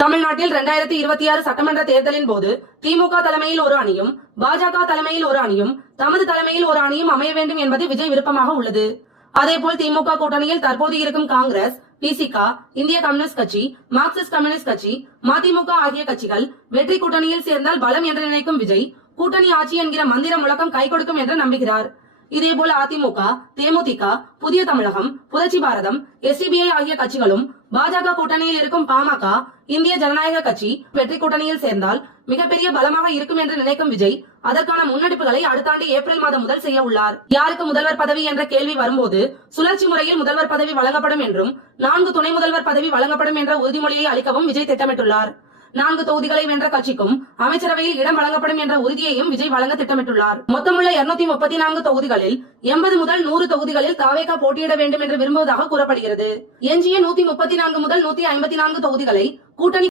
தமிழ்நாட்டில் 2026 சட்டமன்ற தேர்தலின் போது திமுக தலைமையில் ஒரு அணியும், பாஜக தலைமையில் ஒரு அணியும், தமது தலைமையில் ஒரு அணியும் அமைய வேண்டும் என்பது விஜய் விருப்பமாக உள்ளது. அதேபோல் திமுக கூட்டணியில் தற்போது இருக்கும் காங்கிரஸ், பிசிக, இந்திய கம்யூனிஸ்ட் கட்சி, மார்க்சிஸ்ட் கம்யூனிஸ்ட் கட்சி, மதிமுக ஆகிய கட்சிகள் வெற்றி கூட்டணியில் சேர்ந்தால் பலம் என்று நினைக்கும் விஜய், கூட்டணி ஆட்சி என்கிற மந்திர முழக்கம் கை கொடுக்கும் என்று நம்புகிறார். இதேபோல் அதிமுக, தேமுதிக, புதிய தமிழகம், புரட்சி பாரதம், எஸ்டிபிஐ ஆகிய கட்சிகளும் பாஜக கூட்டணியில் இருக்கும் பாமக, இந்திய ஜனநாயக கட்சி வெற்றி கூட்டணியில் சேர்ந்தால் மிகப்பெரிய பலமாக இருக்கும் என்று நினைக்கும் விஜய் அதற்கான முன்னெடுப்புகளை அடுத்த ஆண்டு ஏப்ரல் மாதம் முதல் செய்ய உள்ளார். யாருக்கு முதல்வர் பதவி என்ற கேள்வி வரும்போது சுழற்சி முறையில் முதல்வர் பதவி வழங்கப்படும் என்றும் 4 துணை முதல்வர் பதவி வழங்கப்படும் என்ற உறுதிமொழியை அளிக்கவும் விஜய் திட்டமிட்டுள்ளார். 4 தொகுதிகளை வென்ற கட்சிக்கும் அமைச்சரவையில் இடம் வழங்கப்படும் என்ற உறுதியையும் விஜய் வழங்க திட்டமிட்டுள்ளார். மொத்தமுள்ள 234 தொகுதிகளில் 80 முதல் 100 தொகுதிகளில் தாவேகா போட்டியிட வேண்டும் என்று விரும்புவதாக கூறப்படுகிறது. எஞ்சிய 134 முதல் 154 தொகுதிகளை கூட்டணி